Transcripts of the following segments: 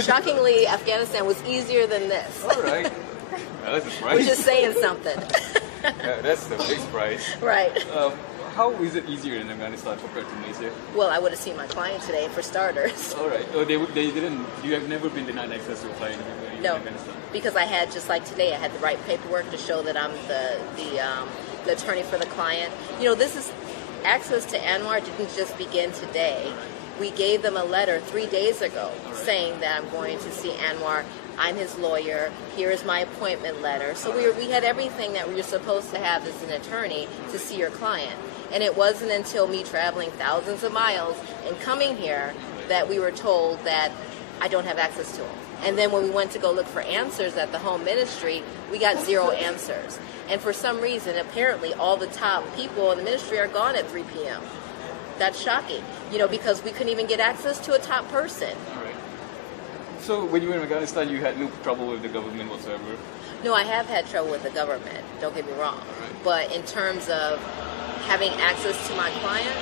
Shockingly, Afghanistan was easier than this. All right. That's a surprise. Which is saying something. That's a big surprise. Right. How is it easier in Afghanistan compared to Malaysia? Well, I would have seen my client today, for starters. All right. Oh, they didn't. You have never been denied access to a client in No, Afghanistan? because I had, just like today, I had the right paperwork to show that I'm the attorney for the client. You know, this is access to Anwar didn't just begin today. We gave them a letter 3 days ago saying that I'm going to see Anwar. I'm his lawyer. Here is my appointment letter. So we had everything that we were supposed to have as an attorney to see your client. And it wasn't until me traveling thousands of miles and coming here that we were told that I don't have access to him. And then when we went to go look for answers at the home ministry, we got 0 answers. And for some reason, apparently all the top people in the ministry are gone at 3 p.m. That's shocking, you know, because we couldn't even get access to a top person. All right. So when you were in Afghanistan, you had no trouble with the government whatsoever? No, I have had trouble with the government, don't get me wrong. But in terms of having access to my client,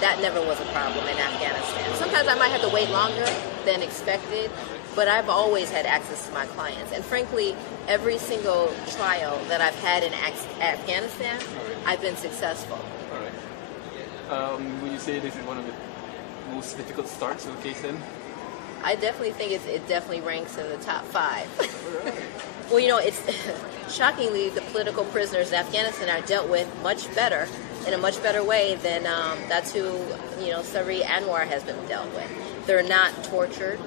that never was a problem in Afghanistan. Sometimes I might have to wait longer than expected, but I've always had access to my clients. And frankly, every single trial that I've had in Afghanistan, I've been successful. All right. Would you say this is one of the most difficult starts of the case then? I definitely think it definitely ranks in the top 5. Well, you know, it's shockingly the political prisoners in Afghanistan are dealt with much better, in a much better way than that's who, you know, Sabri Anwar has been dealt with. They're not tortured.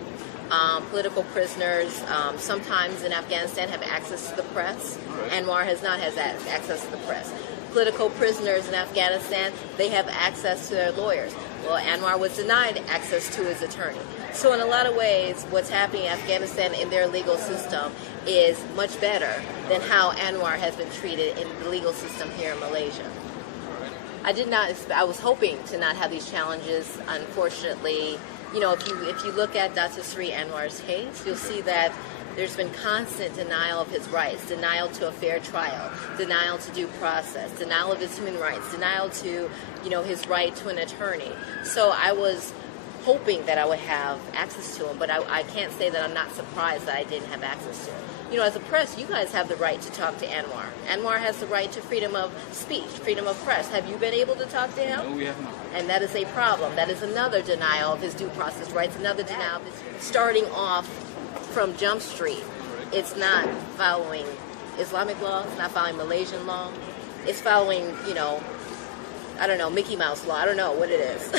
Political prisoners sometimes in Afghanistan have access to the press. Anwar has not had access to the press. Political prisoners in Afghanistan, they have access to their lawyers. Well, Anwar was denied access to his attorney. So in a lot of ways, what's happening in Afghanistan in their legal system is much better than how Anwar has been treated in the legal system here in Malaysia. I was hoping to not have these challenges. Unfortunately, you know, if you look at Dr. Sri Anwar's case, you'll see that there's been constant denial of his rights, denial to a fair trial, denial to due process, denial of his human rights, denial to, you know, his right to an attorney. So I was hoping that I would have access to him, but I can't say that I'm not surprised that I didn't have access to him. You know, as a press, you guys have the right to talk to Anwar. Anwar has the right to freedom of speech, freedom of press. Have you been able to talk to him? No, we have not. And that is a problem. That is another denial of his due process rights, another denial of his starting off from Jump Street. It's not following Islamic law, it's not following Malaysian law. It's following, you know, I don't know, Mickey Mouse law. I don't know what it is.